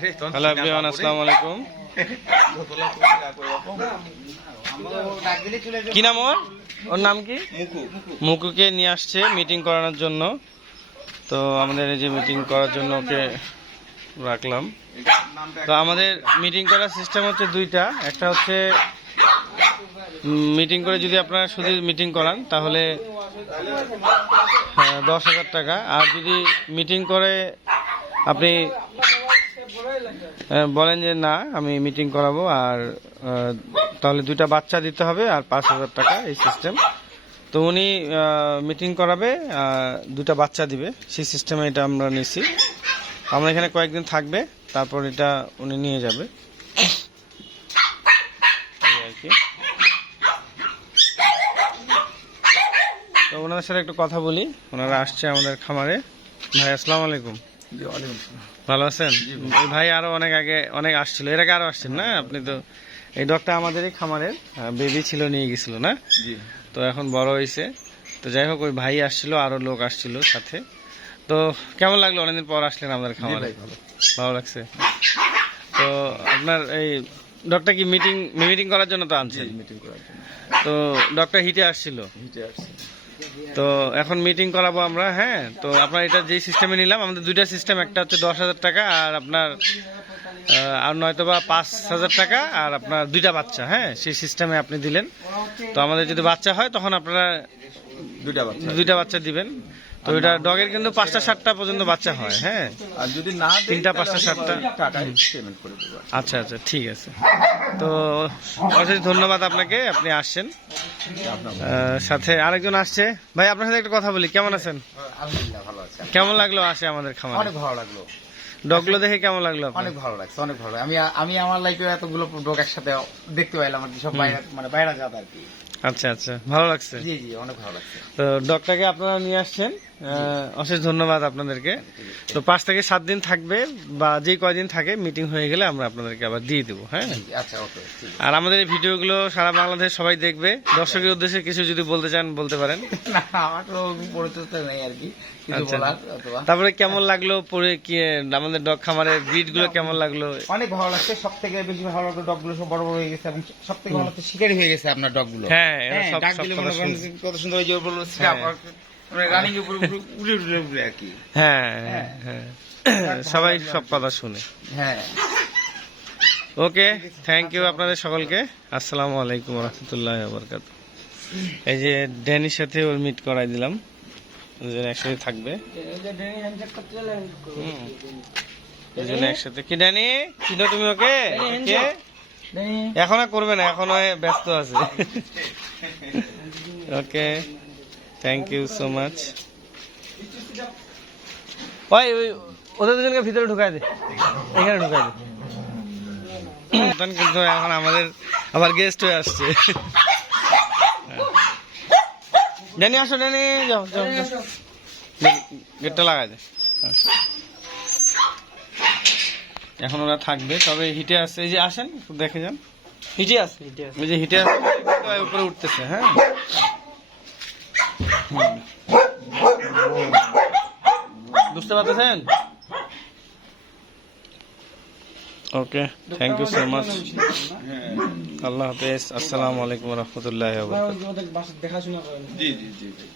Hello everyone আসসালামু আলাইকুম। কি নাম ওর? ওর নাম কি? মুকুকে নিয়ে আসছে মিটিং করানোর জন্য। তো আমাদের এই যে মিটিং করার জন্য ওকে রাখলাম। তো আমাদের মিটিং করার সিস্টেম হচ্ছে দুইটা। একটা হচ্ছে মিটিং করে যদি আপনারা শুধু মিটিং করান তাহলে হ্যাঁ, দশ হাজার টাকা। আর যদি মিটিং করে আপনি বলেন যে না, আমি মিটিং করাবো আর তাহলে দুইটা বাচ্চা দিতে হবে আর পাঁচ হাজার টাকা এই সিস্টেম তো উনি মিটিং করাবে দুটা বাচ্চা দিবে। সেই সিস্টেমে এটা আমরা নিছি। আমরা এখানে কয়েকদিন থাকবে, তারপর এটা উনি নিয়ে যাবে। আর কি। তো ওনাদের সাথে একটু কথা বলি। ওনারা আসছে আমাদের খামারে। ভাই, আসসালামু আলাইকুম। ভালো আছেন? এই ভাই আরও অনেক আগে অনেক আসছিল। এর আগে আরও আসছেন না? আপনি তো এই ডগটা আমাদেরই খামারের বেবি ছিল নিয়ে গেছিল না? তো এখন বড় হয়েছে তো যাই হোক ওই ভাই আসছিল আরও লোক আসছিল সাথে। তো কেমন লাগল? অনেকদিন পর আসলেন আমাদের খামারে। ভালো। লাগছে। তো আপনার এই ডগটা কি মিটিং মিটিং করার জন্য তো আনছেন? মিটিং করার জন্য। তো ডক্টর হিটে আসছিল? হিটে আসছে তো এখন মিটিং করাবো আমরা হ্যাঁ? তো আপনার এটা যে সিস্টেমে নিলাম আমাদের দুইটা সিস্টেম একটা হচ্ছে দশ হাজার টাকা আর আপনার আর নয়তো বা পাঁচ হাজার টাকা আর আপনার দুইটা বাচ্চা হ্যাঁ? সেই সিস্টেমে আপনি দিলেন। তো আমাদের যদি বাচ্চা হয় তখন আপনারা দুইটা বাচ্চা। দুইটা বাচ্চা দিবেন। তো এটা ডগের কিন্তু পাঁচটা সাতটা পর্যন্ত বাচ্চা হয় হ্যাঁ? আর যদি না তিনটা, পাঁচটা, সাতটা। আচ্ছা আচ্ছা ঠিক আছে। তো অশেষ ধন্যবাদ আপনাকে আপনি আসছেন। সাথে আরেকজন আসছে। ভাই আপনার সাথে একটা কথা বলি কেমন আছেন? কেমন লাগল আসে আমাদের খামার? অনেক ভালো লাগল। ডগগুলো দেখে কেমন লাগল অনেক ভালো লাগছে অনেক ভালো আমি আমি আমার লাইফে এতগুলো ডগ একসাথে দেখতে পাইলাম আর কি সব বাইরে মানে বাইরে যাত আর কি। আচ্ছা আচ্ছা ভালো লাগছে। জি জি অনেক ভালো লাগছে। তো ডগটাকে আপনারা নিয়ে আসছেন। অশেষ ধন্যবাদ আপনাদেরকে। তো পাঁচ থেকে সাত দিন থাকবে বা যে কয়দিন থাকে মিটিং হয়ে গেলে আমরা আপনাদেরকে আবার দিয়ে দেবো হ্যাঁ? আচ্ছা। আর আমাদের এই ভিডিওগুলো সারা বাংলাদেশ সবাই দেখবে। দর্শকের উদ্দেশ্যে কিছু যদি বলতে চান বলতে পারেন। আচ্ছা। তারপরে কেমন লাগল পরে কি আমাদের ডগ খামারের ব্রিডগুলো কেমন লাগল? অনেক ভালো লাগছে সব থেকে বেশি ভালো লাগল ডগগুলো সব বড় বড় হয়ে গেছে এবং সব থেকে ভালো শিকারি হয়ে গেছে আপনার ডগগুলো হ্যাঁ, শুনছে। কত সুন্দর ওই রানিং উপরে উপরে উড়ে উড়ে উড়ে আর কি হ্যাঁ। হ্যাঁ। সবাই সব কথা শুনে। হ্যাঁ। ওকে থ্যাংক ইউ আপনাদের সকলকে। আসসালামু আলাইকুম রহমতুল্লাহ বরকাত এই যে ড্যানির সাথে ওর মিট করাই দিলাম। দুজন একসাথে থাকবে। দুজনে একসাথে। কি ড্যানি? চিনো তুমি ওকে? এখন আর করবে না এখন ব্যস্ত আছে। Okay. Thank you so much ওই ওই ওদের দুজনকে ভিতরে ঢুকাই দে। এখানে ঢুকাই দে। কিন্তু এখন আমাদের আবার গেস্ট হয়ে আসছে। ড্যানি আসো ড্যানি যাও যাও। গেটটা লাগাই দে। এখন ওরা থাকবে তবে হিটে আসছে এই যে আসেন দেখে যান। হিটে আছে হিটে এই যে হিটে আসছে উপরে উঠতেছে হ্যাঁ। বুঝতে পারতেছেন? Okay thank you so much আল্লাহ হাফেজ আসসালামু আলাইকুম রহমতুল্লাহ দেখাশোনা করেন জি জি জি জি।